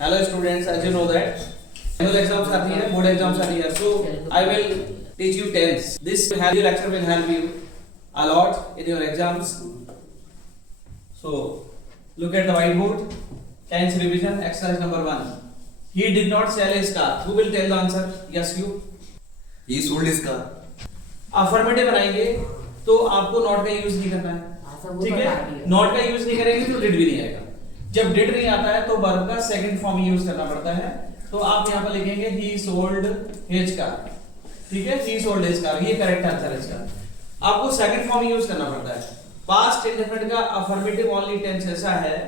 Hello students, as you know that annual exams are here, board exams are here. So I will teach you tense. This lecture will help you a lot in your exams. So look at the whiteboard. Tense revision exercise number 1. He did not sell his car. Who will tell the answer? Yes, you. He sold his car. Affirmative बनाएंगे तो आपको not का use नहीं करना है, ठीक है। Not का यूज नहीं करेंगे तो डिड भी नहीं आएगा। जब डिड नहीं आता है तो वर्ब का सेकंड फॉर्म यूज करना पड़ता है। तो आप यहाँ पर लिखेंगे ही सोल्ड हिज कार, ठीक है। ही सोल्ड हिज कार, ये करेक्ट आंसर है इसका। आपको सेकंड फॉर्म यूज करना पड़ता है। पास्ट इंडेफिनिट का अफर्मेटिव ओनली टेंस ऐसा है,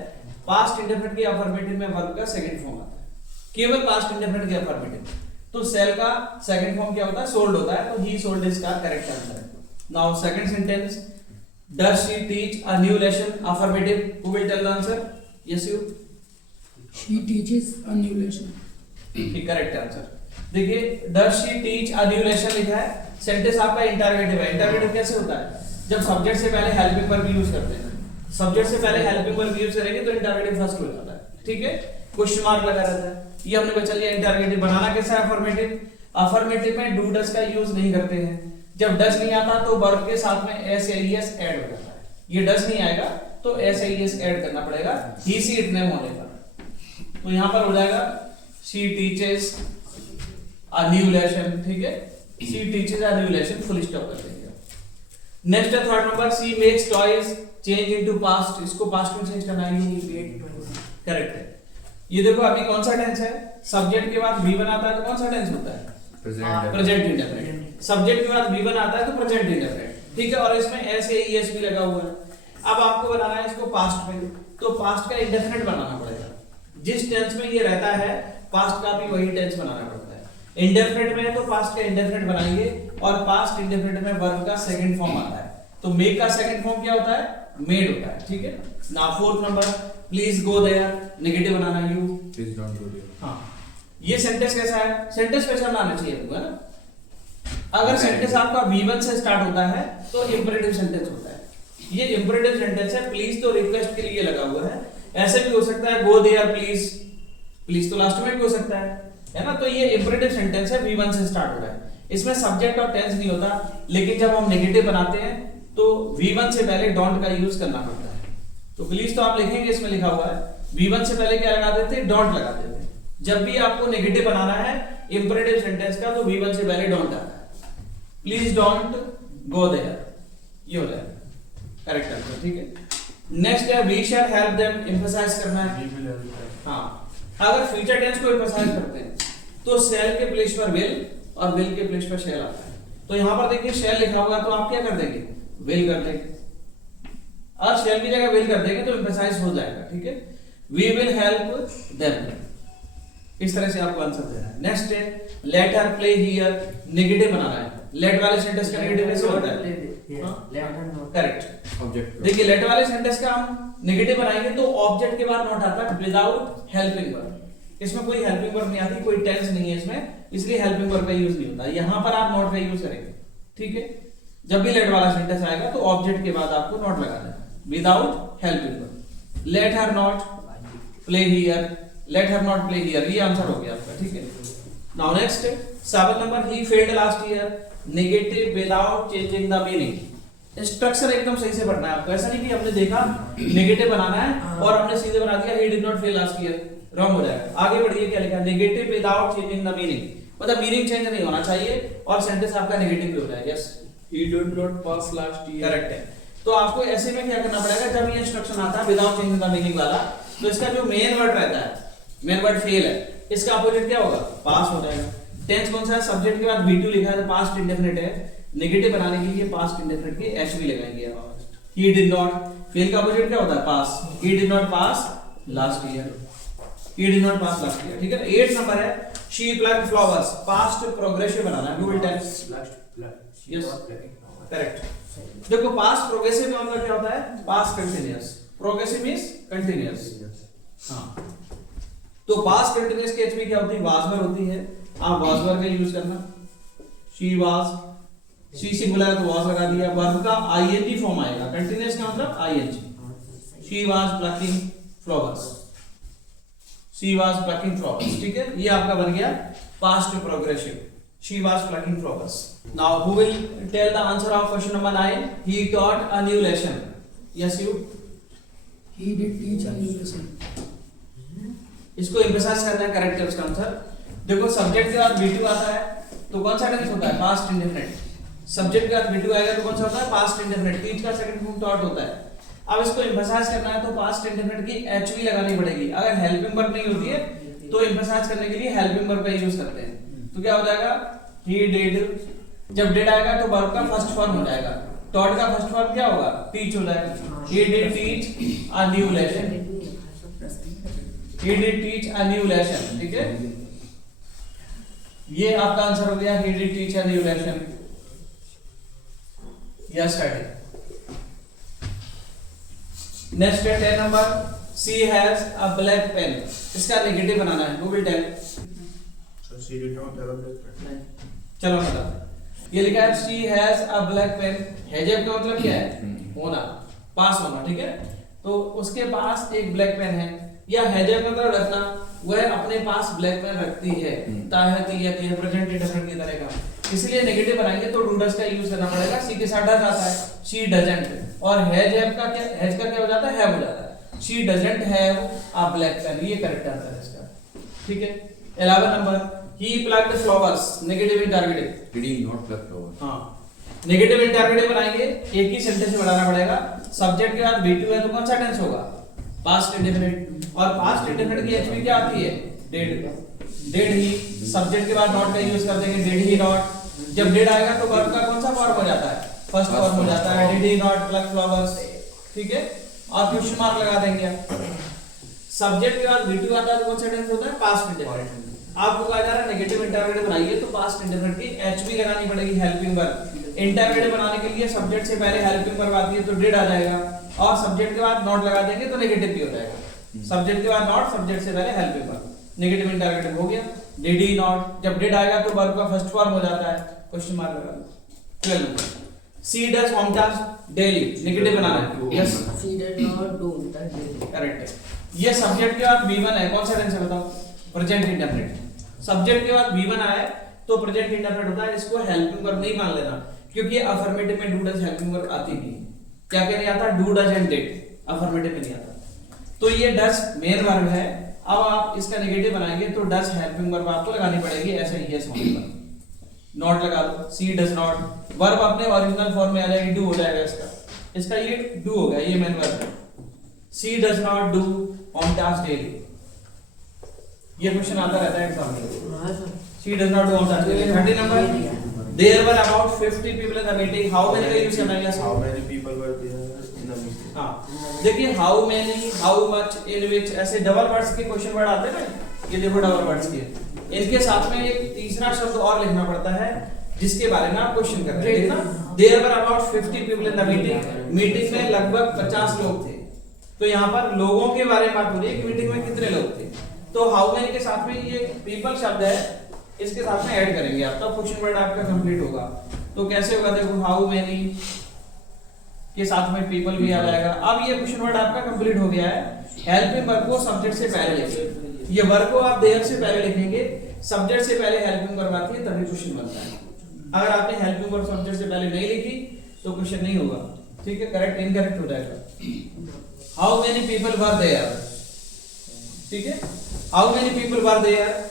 पास्ट इंडेफिनिट के अफर्मेटिव में वर्ब का सेकंड फॉर्म आता है, केवल पास्ट इंडेफिनिट के अफर्मेटिव। तो सेल का सेकंड फॉर्म क्या होता है? सोल्ड होता है। तो he sold his car correct answer है। Now second sentence, does she teach a new lesson? Affirmative, who will tell the answer? Yes you. She teaches a new lesson. Correct answer. देखिए does she teach a new lesson लिखा है, sentence आपका interrogative है। Interrogative कैसे होता है? जब subject से पहले हेल्पिंग वर्ब यूज करते हैं। सब्जेक्ट से पहले हेल्पिंग वर्ब यूज करेंगे तो इंटरोगेटिव फर्स्ट हो जाता है, ठीक है। क्वेश्चन मार्क लगा रहता है। ये हमने बचा लिया इंटरोगेटिव। बनाना कैसा है अफर्मेटिव? अफर्मेटिव में डू डज का यूज नहीं करते हैं। जब डज नहीं आता तो वर्ब के साथ में एस या ईएस ऐड हो जाता है। ये डज नहीं आएगा तो एस या ईएस ऐड करना पड़ेगा ही सी इट नेम होने पर। तो यहां पर हो जाएगा she teaches a new lesson, ठीक है। She teaches a new lesson, full stop कर देंगे। नेक्स्ट है third number, she makes toys change into past. इसको पास्ट में चेंज करना है, करेक्ट है। ये देखो अभी कौन सा टेंस है? सब्जेक्ट के बाद भी बनाता है तो कौन सा टेंस होता है? Present indefinite. सब्जेक्ट के बाद भी बनाता है तो प्रेजेंट इंडेफिनिट, ठीक है। और इसमें एस या ईएस भी लगा हुआ है। अब आपको बनाना है इसको पास्ट में, तो पास्ट का इंडेफिनिट बनाना पड़ेगा। जिस टेंस में ये रहता है पास्ट का भी वही टेंस बनाना पड़ता है। इंडेफिनिट में तो पास्ट का इंडेफिनिट बनाएंगे और पास्ट इंडेफिनिट में वर्ब का सेकंड फॉर्म आता है। तो मेक का सेकंड फॉर्म क्या होता है? मेड होता है, ठीक है। Now fourth number, please go there, negative बनाना you, Please don't go there. हाँ। ये सेंटेंस कैसा है? सेंटेंस कैसा बनाना चाहिए आपको, है ना। अगर सेंटेंस आपका V1 से स्टार्ट होता है तो इंपरेटिव सेंटेंस होता है। ये इंपरेटिव सेंटेंस है। प्लीज तो रिक्वेस्ट के लिए लगा हुआ है। ऐसे भी हो सकता है गो देयर प्लीज, प्लीज तो लास्ट में भी हो सकता है ना। तो ये इंपरेटिव सेंटेंस है, V1 से स्टार्ट हो रहा है। इसमें सब्जेक्ट और टेंस नहीं होता। लेकिन जब हम नेगेटिव बनाते हैं तो V1 से पहले डोंट का यूज करना पड़ता है। तो प्लीज तो आप लिखेंगे, इसमें लिखा हुआ है V1 से पहले क्या लगा देते हैं? डोंट लगा देते हैं। जब भी आपको नेगेटिव बनाना है इंपरेटिव सेंटेंस का तो V1 से पहले डोंट आता है। प्लीज डोंट गो देयर, ये हो जाएगा करेक्ट आंसर, ठीक है। नेक्स्ट है we shall help them, emphasise करना है। हाँ, अगर फ्यूचर टेंस को एम्फसाइज करते हैं तो शैल के प्लेस पर विल और विल के प्लेस पर शैल आता है। तो यहां पर देखिए शैल लिखा हुआ तो आप क्या कर देंगे? विल कर देंगे। और शैल की जगह विल कर देंगे तो एम्फसाइज हो जाएगा, ठीक है। वी विल हेल्प देम, इस तरह से आपको आंसर देना है। नेक्स्ट है let her play here, negative बनाना है। लेट वाले सेंटेंस का नेगेटिव कैसे होता है? करेक्ट। Object. देखिए लेट वाले सेंटेंस का हम नेगेटिव बनाएंगे तो ऑब्जेक्ट के बाद नॉट आता है विदाउट हेल्पिंग वर्ब। इसमें कोई हेल्पिंग वर्ब नहीं आती, कोई टेंस नहीं है इसमें, इसलिए हेल्पिंग वर्ब का यूज नहीं होता। यहां पर आप नॉट का यूज करेंगे, ठीक है। जब भी लेट वाला सेंटेंस आएगा तो ऑब्जेक्ट के बाद आपको नॉट लगा देना without helping verb. Let her not play here, let her not play here, ये आंसर हो गया आपका, ठीक है। Now next 7 number, he failed last year, negative without changing the meaning. Structure एकदम सही से पढ़ना है आपको। ऐसा नहीं कि हमने देखा नेगेटिव बनाना है और हमने सीधे बना दिया ही did not fail last year, wrong हो जाएगा। आगे बढ़िए, क्या लिखा है? Negative without changing the meaning, मतलब मीनिंग चेंज नहीं होना चाहिए और सेंटेंस आपका नेगेटिव भी हो जाए। Yes, He did not pass last year. Correct है। तो आपको ऐसे में क्या करना पड़ेगा? जब ये इंस्ट्रक्शन आता है विदाउट चेंजिंग द मीनिंग वाला, तो इसका जो मेन वर्ड रहता है, मेन वर्ड फेल है, इसका अपोजिट क्या होगा? पास हो जाएगा। टेंस कौन सा है? सब्जेक्ट के बाद V2 लिखा है तो पास्ट इंडेफिनिट है। नेगेटिव बनाने के लिए पास्ट इंडेफिनिट के एच भी लगाएंगे आप। ही डिड नॉट, फेल का अपोजिट क्या होता है? Pass. He did not pass last year, he did not pass last year, ठीक है। 8 नंबर है she plant flowers, past progressive बनाना है। Will tell yes, correct. देखो पास्ट प्रोग्रेसिव का मतलब क्या होता है? Past continuous, progressive means continuous. हाँ, तो पास्ट कंटीन्यूअस के एच में क्या होती है? वाज वर्ब होती है। आप वाज वर्ब का यूज करना। शी वाज, शी सिंगुलर है तो वाज लगा दिया। वर्ब का आईएनजी फॉर्म आएगा, कंटीन्यूअस का मतलब ING. She was plucking flowers, she was plucking flowers, ठीक है, ये आपका बन गया past progressive, she was plucking flowers. Now who will tell the answer of question number 9? He taught a new lesson. Yes you. He did teach a new lesson. इसको emphasise करना है, correct है उसका आंसर। देखो subject के बाद V2 आता है तो कौन सा टेंस होता है? Past indefinite. सब्जेक्ट के बाद V2 आएगा तो कौन सा होता है? Past indefinite. टीच का सेकंड फॉर्म टॉट होता है। अब इसको एम्फसाइज करना है तो पास्ट इंडेफिनिट की HV लगानी पड़ेगी। अगर हेल्पिंग वर्ब नहीं होती है तो एम्फसाइज करने के लिए हेल्पिंग वर्ब का यूज करते हैं। तो क्या हो जाएगा? He did. जब डिड आएगा तो वर्ब का फर्स्ट फॉर्म हो जाएगा। टॉट का फर्स्ट फॉर्म क्या होगा? टीच हो जाएगा। He did teach a new lesson. He did teach a new lesson, ठीक है? ये आपका आंसर हो गया, he did teach a new lesson yesterday. Next है 10 number, she has a black pen. इसका नेगेटिव बनाना है, who will tell? So she did not have a black pen. चलो बताओ। ये लिखा है she has a black pen. हैजब का मतलब क्या है? होना, पास होना, ठीक है? तो उसके पास एक ब्लैक पेन है, या हैजर मतलब रखना, वह अपने पास ब्लैक पेन रखती है। ताहती है प्रेजेंट इंडेफिनिट की तरह का। इसलिए नेगेटिव बनाएंगे तो डू डज का यूज करना पड़ेगा। सी के साथ डज आता है, शी डजंट। और हैज का क्या, हैज का क्या हो जाता है? हैव हो जाता है। She doesn't have a black pen, ये करेक्ट आंसर है इसका, ठीक है? 11 number, he plucked flowers. Negative interrogative. He did not pluck flowers. हां, नेगेटिव इंटररोगेटिव बनाएंगे, एक ही सेंटेंस में बनाना पड़ेगा। सब्जेक्ट के बाद V2 है तो कौन सा टेंस होगा? Past indefinite. और पास्ट इंडेफिनिट की HV क्या आती है? डिड। Did he. सब्जेक्ट के बाद नॉट का यूज कर देंगे, डिड ही नॉट। जब डिड आएगा तो वर्ब का कौन सा फॉर्म हो जाता है? फर्स्ट फॉर्म हो जाता है। Did he not plug flowers, ठीक है? और क्वेश्चन मार्क लगा देंगे। सब्जेक्ट के बाद V2 आता है तो कौन सा टेंस होता है? Past indefinite. आपको कहा जा रहा है नेगेटिव इंटररोगेटिव बनाइए तो पास्ट इंडेफिनिट की HV लगानी पड़ेगी, हेल्पिंग वर्ब। इंटररोगेटिव बनाने के लिए सब्जेक्ट से पहले हेल्पिंग वर्ब आती है तो डिड आ जाएगा, और सब्जेक्ट के बाद नॉट लगा देंगे तो नेगेटिव भी हो जाएगा। सब्जेक्ट के बाद नॉट, सब्जेक्ट से पहले हेल्पिंग वर्ब, नेगेटिव इंटररोगेटिव हो गया। डिड ही नॉट, जब डिड आएगा तो वर्ब का फर्स्ट फॉर्म हो जाता है, क्वेश्चन मार्क लगा दो। 12 she does home task daily. Negative बनाना है, yes. She did not do that daily. Correct है। ये सब्जेक्ट के बाद V1 है, कौन सा टेंस है बताओ? Present indefinite. सब्जेक्ट के बाद V1 आए तो प्रेजेंट इंडेफिनिट होता है। इसको हेल्पिंग वर्ब नहीं मान लेना, क्योंकि अफर्मेटिव में डू डज हेल्पिंग वर्ब आती नहीं। क्या क्या नहीं आता? Do does and did, affirmative में नहीं आता। तो ये डज मेन वर्ब है। अब आप इसका नेगेटिव बनाएंगे तो डज हेल्पिंग वर्ब आपको लगानी पड़ेगी, ऐसा ही यस होने पर। नॉट लगा दो, सी डज नॉट। वर्ब अपने ओरिजिनल फॉर्म में आ जाएगी, डू हो जाएगा इसका ये डू हो गया, ये मेन वर्ब है। She does not do on task daily. ये क्वेश्चन आता रहता है एग्जाम में। She does not do on task daily. 30 number, there were about 50 people in the meeting. How many का यूज करना है? How many people were there in the meeting? हाँ, देखिए how many, how much, in which, ऐसे double words के question word आते हैं ना, ये देखो डबल वर्ड्स के, इनके साथ में एक तीसरा शब्द और लिखना पड़ता है जिसके बारे में आप क्वेश्चन कर रहे हैं ना। there were about 50 people in the meeting. Meeting में लगभग 50 लोग थे। तो यहाँ पर लोगों के बारे में बात हो रही है कि मीटिंग में कितने लोग थे। तो how many के साथ में ये people शब्द है, इसके साथ में ऐड करेंगे आप, तब क्वेश्चन वर्ड आपका कंप्लीट होगा। तो कैसे होगा? देखो हाउ मेनी के साथ में पीपल भी आ जाएगा। अब ये क्वेश्चन वर्ड आपका कंप्लीट हो गया है। हेल्पिंग वर्ब को सब्जेक्ट से पहले लिखेंगे। ये वर्ब को आप देयर से पहले लिखेंगे, सब्जेक्ट से पहले हेल्पिंग वर्ब आती है तभी क्वेश्चन बनता है। अगर आपने हेल्पिंग वर्ब सब्जेक्ट से पहले नहीं लिखी तो क्वेश्चन नहीं होगा, ठीक है? करेक्ट इनकरेक्ट हो जाएगा। How many people were there, ठीक है? How many people were there,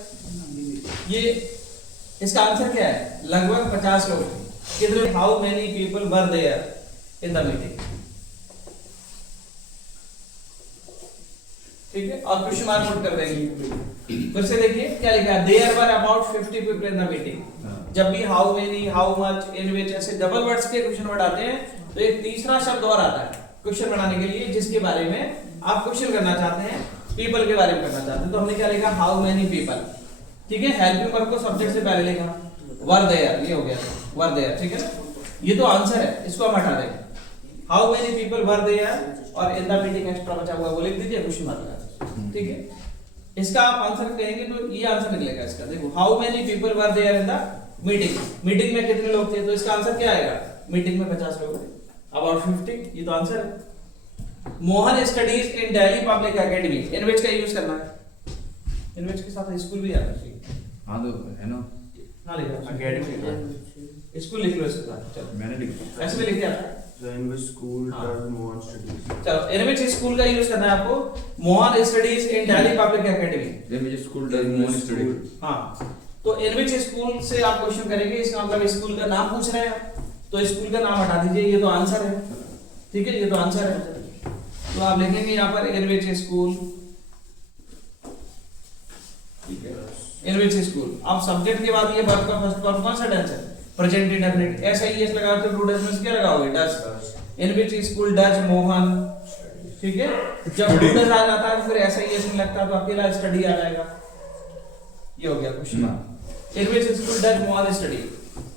ये इसका आंसर क्या है? लगभग 50 लोग थे। कितने? How many people were there in the meeting, ठीक है? और क्वेश्चन मार्क नोट कर देंगे। फिर से देखिए क्या लिखा है? There were about 50 people in the meeting. जब भी how many, how much, in which ऐसे डबल वर्ड्स के क्वेश्चन वर्ड आते हैं तो एक तीसरा शब्द और आता है क्वेश्चन बनाने के लिए, जिसके बारे में आप क्वेश्चन करना चाहते हैं, पीपल के बारे में करना चाहते हैं। तो हमने क्या लिखा? हाउ मेनी पीपल, ठीक है? हेल्पिंग वर्ब को सब्जेक्ट से पहले लिखा, वर देयर, ये हो गया वर देयर, ठीक है? ये तो आंसर है, इसको हम हटा देंगे। How many people were there और इन द मीटिंग एक्स्ट्रा बचा हुआ वो लिख दीजिए, क्वेश्चन मार्क लगा दीजिए, ठीक है? इसका आप आंसर कहेंगे तो ये आंसर निकलेगा इसका। देखो how many people were there in the meeting, meeting में कितने लोग थे? तो इसका आंसर क्या आएगा? मीटिंग में 50 लोग थे, अबाउट 50, ये तो आंसर है। Mohan studies in Delhi public academy, in which का यूज करना है? इन विच के साथ स्कूल भी आना चाहिए। हाँ तो है ना, हाँ लिखा Academy स्कूल लिख लो इसके साथ। चलो मैंने लिखा। ऐसे में लिख दिया था। in which school हाँ। does Mohan studies? चलो इन विच स्कूल का यूज करना है आपको, Mohan studies in Delhi public academy. Then which school does Mohan study? हाँ तो इन विच स्कूल से आप क्वेश्चन करेंगे, इसका मतलब स्कूल का नाम पूछ रहे हैं, तो स्कूल का नाम हटा दीजिए, ये तो आंसर है, ठीक है, ये तो आंसर है। तो आप लिखेंगे यहाँ पर इन विच स्कूल, ठीक है, इन विच स्कूल। अब सब्जेक्ट के बाद ये वर्ब का फर्स्ट फॉर्म कौन सा टेंस है, प्रेजेंट इंडेफिनिट। ऐसा ही एस लगाओ तो टू डज में क्या लगाओगे, does. In which school does Mohan, ठीक है। जब टू डज आ जाता है तो फिर ऐसा ही एस नहीं लगता, तो अकेला स्टडी आ जाएगा। ये हो गया question. In which school does Mohan study,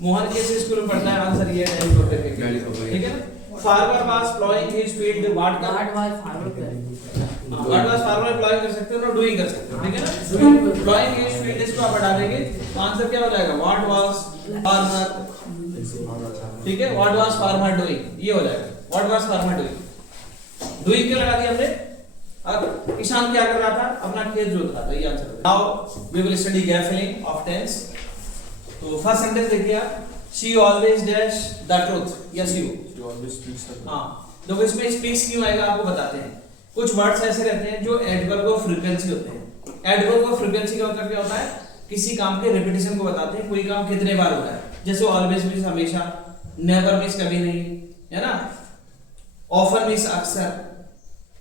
Mohan किस स्कूल में पढ़ता है, आंसर ये है, ठीक है ना। Farmer was ploughing his field, what का What was farmer doing? What was farmer ploughing कर सकते हो ना, डूइंग कर सकते हो, ठीक है ना। प्लॉइंग हिज फील्ड इसको आप हटा देंगे तो आंसर क्या हो जाएगा, व्हाट वाज फार्मर, ठीक है, व्हाट वाज फार्मर डूइंग, ये हो जाएगा, what was farmer doing. Doing क्यों लगा दिया हमने, अब किसान क्या कर रहा था, अपना खेत जोत रहा था, ये answer. Now we will study gap filling of tense. तो फर्स्ट सेंटेंस देखिए आप, she always dash the truth, yes you. She always speaks the truth. हाँ, देखो इसमें स्पीच क्यों आएगा आपको बताते हैं। कुछ वर्ड्स ऐसे रहते हैं जो एडवर्ब ऑफ फ्रीक्वेंसी होते हैं। एडवर्ब ऑफ फ्रीक्वेंसी का मतलब क्या होता है, किसी काम के रिपीटिशन को बताते हैं, कोई काम कितने बार होता है। जैसे ऑलवेज मींस हमेशा, नेवर मींस कभी नहीं, है ना, ऑफन मींस अक्सर।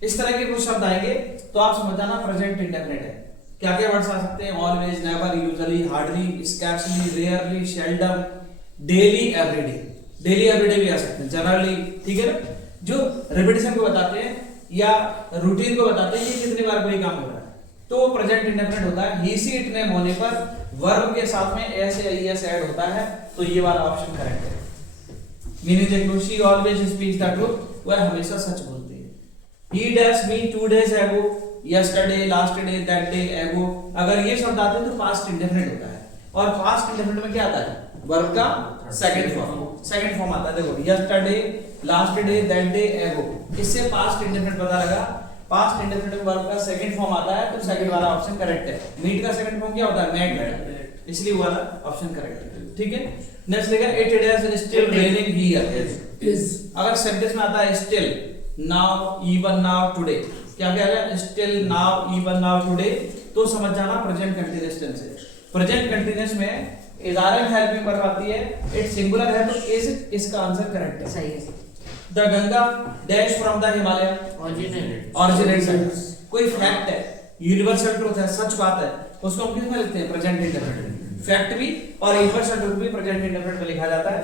इस तरह के कुछ शब्द आएंगे तो आप समझ जाना प्रेजेंट इंडेफिनिट है। क्या क्या वर्ड्स आ सकते हैं, always, never, usually, hardly, scarcely, rarely, seldom, daily, everyday. Daily everyday भी आ सकते हैं, जनरली, ठीक है ना। जो रिपीटिशन को बताते हैं या रूटीन को बताते हैं, ये कितनी बार कोई काम हो रहा है, तो वो प्रेजेंट इंडेफिनिट होता है। ही सी इट नेम होने पर वर्ब के साथ में एस या ईएस ऐड होता है, तो ये वाला ऑप्शन करेक्ट है। मीनिंग देख लो, she always speaks the truth, वह हमेशा सच बोलती है। He dash me 2 days ago, yesterday, last day, that day, ago। अगर ये शब्द आते हैं तो पास्ट इंडेफिनिट होता है, और पास्ट इंडेफिनिट में क्या आता है, वर्ब का सेकंड फॉर्म आता है। देखो yesterday, last day, that day, ago, इससे पास्ट इंडेफिनिट पता लगा। पास्ट इंडेफिनिट में वर्ब का सेकंड फॉर्म आता है, तो सेकंड वाला ऑप्शन करेक्ट है। मीट का सेकंड फॉर्म क्या होता है, मेट, इसलिए वो वाला ऑप्शन करेक्ट है, ठीक है। नेक्स्ट देखिए, it is still raining here. अगर सेंटेंस में आता है still, now, even now, today, क्या कह रहा है, still now, even now, today, तो समझ जाना प्रेजेंट कंटीन्यूअस टेंस है। प्रेजेंट कंटीन्यूअस में इदारत हेल्पिंग वर्ब आती है, इट सिंगुलर है, तो इज इसका आंसर करेक्ट है। सही है। The Ganga dash from the Himalaya, originates है, कोई फैक्ट है, यूनिवर्सल ट्रूथ है, सच बात है, उसको हम किस में लिखते हैं, प्रेजेंट इंडेफिनिट। फैक्ट भी और यूनिवर्सल ट्रूथ भी प्रेजेंट इंडेफिनिट में लिखा जाता है।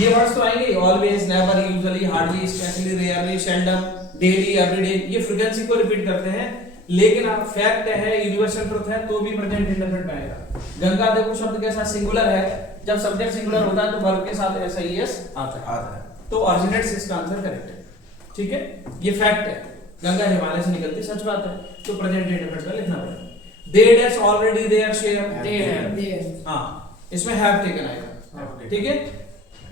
ये वर्ड्स तो आएंगे, always, never, usually, hardly, specially, rarely, seldom, daily, everyday, ये फ्रीक्वेंसी को रिपीट करते हैं। लेकिन आप फैक्ट है, यूनिवर्सल ट्रूथ है, तो भी प्रेजेंट इंडेफिनिट में आएगा। गंगा देखो शब्द के साथ सिंगुलर है, जब सब्जेक्ट सिंगुलर होता है तो वर्ब के साथ ऐसा ही एस आता है, तो ओरिजिनेट्स इसका आंसर करेक्ट है, ठीक है। ये फैक्ट है, गंगा हिमालय से निकलती, सच बात है, तो प्रेजेंट इंडेफिनिट में लिखना पड़ेगा। They dash already their share, हां, इसमें हैव टेकन आएगा, ठीक है।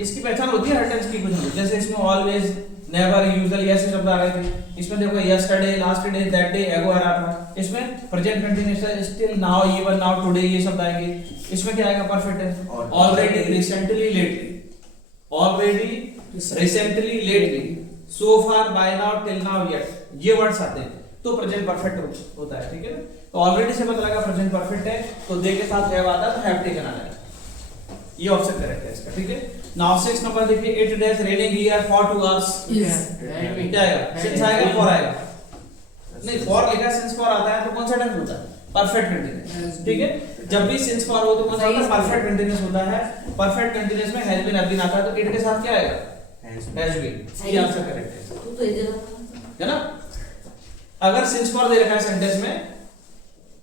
इसकी पहचान होती है हर टेंस की कुछ नहीं, जैसे इसमें ऑलवेज, नेवर, यूजुअली ऐसे शब्द आ रहे थे। इसमें देखो yesterday, last day, that day, ago आ रहा था। इसमें प्रेजेंट कंटीन्यूअस है, still, now, even now, today, ये शब्द आएंगे। इसमें क्या आएगा, perfect tense, already, recently, lately, already, recently, lately, so far, by now, till now, yet, ये वर्ड्स आते हैं, तो प्रेजेंट परफेक्ट होता है, ठीक है ना। तो ऑलरेडी से पता लगा प्रेजेंट परफेक्ट है, तो दे के साथ हैव आता है, तो हैव टेकन आ जाएगा, ये ऑप्शन करेक्ट है इसका, ठीक है। नाउ 6 नंबर देखिए, it days raining here for 2 hours, क्या आएगा, सिंस आएगा, फॉर आएगा, नहीं फॉर लिखा है, सिंस फॉर आता है, तो कौन सा टेंस होता है, परफेक्ट कंटीन्यूअस, ठीक है। जब भी सिंस फॉर हो तो कौन सा होता है, परफेक्ट कंटीन्यूअस होता है। परफेक्ट कंटीन्यूअस में हैज बीन, हैव बीन आता है, तो इट के साथ क्या आएगा, हैज बीन, ये आंसर करेक्ट है, तू तो इधर है ना। अगर सिंस फॉर दे रखा है सेंटेंस में,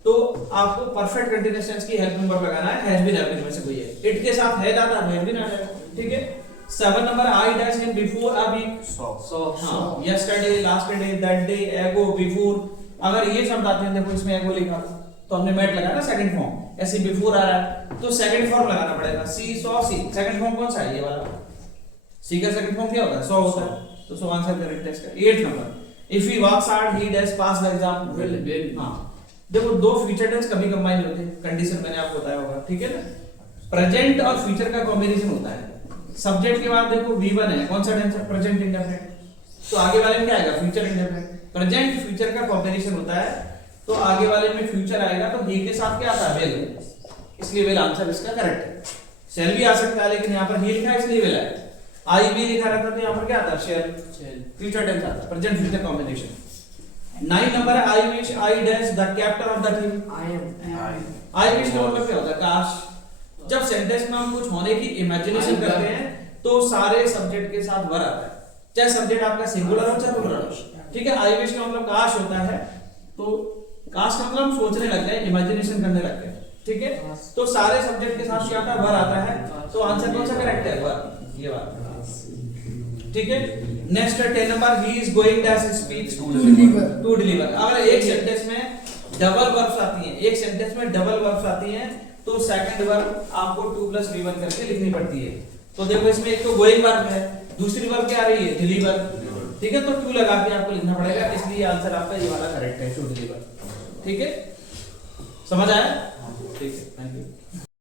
तो आपको परफेक्ट कंटीन्यूअस टेंस की हेल्पिंग वर्ब लगाना है, हैज बीन, हैव बीन में से कोई है। इट के साथ है आता है, हैव बीन आ जाएगा, ठीक है। 7 number, I dash in before a week, so हां, yesterday, last day, that day, ago, before. अगर ये शब्द आते हैं, देखो इसमें एगो लिखा तो हमने मेट लगाया ना सेकंड फॉर्म, ऐसे बिफोर आ रहा है तो सेकंड फॉर्म लगाना पड़ेगा, सी, सॉ, सी। सेकंड फॉर्म कौन सा है, ये वाला, सी का सेकंड फॉर्म क्या होता है, सॉ होता है, तो सो आंसर करेक्ट है इसका। 8 number, if he works hard he dash pass the exam, will, हां, देखो दो फ्यूचर टेंस कभी कंबाइन होते हैं, कंडीशन मैंने आपको बताया होगा, ठीक है ना। प्रेजेंट और फ्यूचर का कॉम्बिनेशन होता है। सब्जेक्ट के बाद देखो V1 है, कौन सा टेंस है? Present indefinite. तो आगे वाले में क्या आएगा? Future indefinite. प्रेजेंट फ्यूचर का कॉम्बिनेशन होता है, तो आगे वाले में फ्यूचर आएगा, तो he के साथ क्या आता है? विल, इसलिए विल आंसर इसका करेक्ट है। शेल भी आ सकता है, लेकिन यहाँ पर he लिखा है इसलिए विल है। आई भी लिखा रहता तो यहाँ पर क्या आता है? शेल, फ्यूचर टेंस आता है, प्रेजेंट फ्यूचर कॉम्बिनेशन। 9 नंबर है I wish I dash the captain of the team. I wish का मतलब क्या होता है? काश। जब सेंटेंस में हम कुछ होने की इमेजिनेशन करते हैं तो सारे सब्जेक्ट के साथ वर आता है, चाहे सब्जेक्ट आपका सिंगुलर हो चाहे प्लुरल हो, ठीक है। आई विश का मतलब काश होता है, तो काश का मतलब हम सोचने लग गए, इमेजिनेशन करने लग गए, ठीक है। तो सारे सब्जेक्ट के साथ क्या आता है? वर आता है, तो आंसर कौन सा करेक्ट है? वर, ये बात, ठीक है। Next 10 number, he is going to speech to deliver. अगर एक सेंटेंस में डबल वर्ब्स आती हैं, एक सेंटेंस में डबल वर्ब्स आती हैं, तो सेकंड वर्ब आपको 2 + V1 करके लिखनी पड़ती है। तो देखो इसमें एक तो गोइंग वर्ब है, दूसरी वर्ब क्या आ रही है? डिलीवर, ठीक है। तो 2 लगा के आपको लिखना पड़ेगा, इसलिए आंसर आपका ये वाला करेक्ट है, टू डिलीवर, ठीक है। समझ आया? ठीक है, थैंक यू।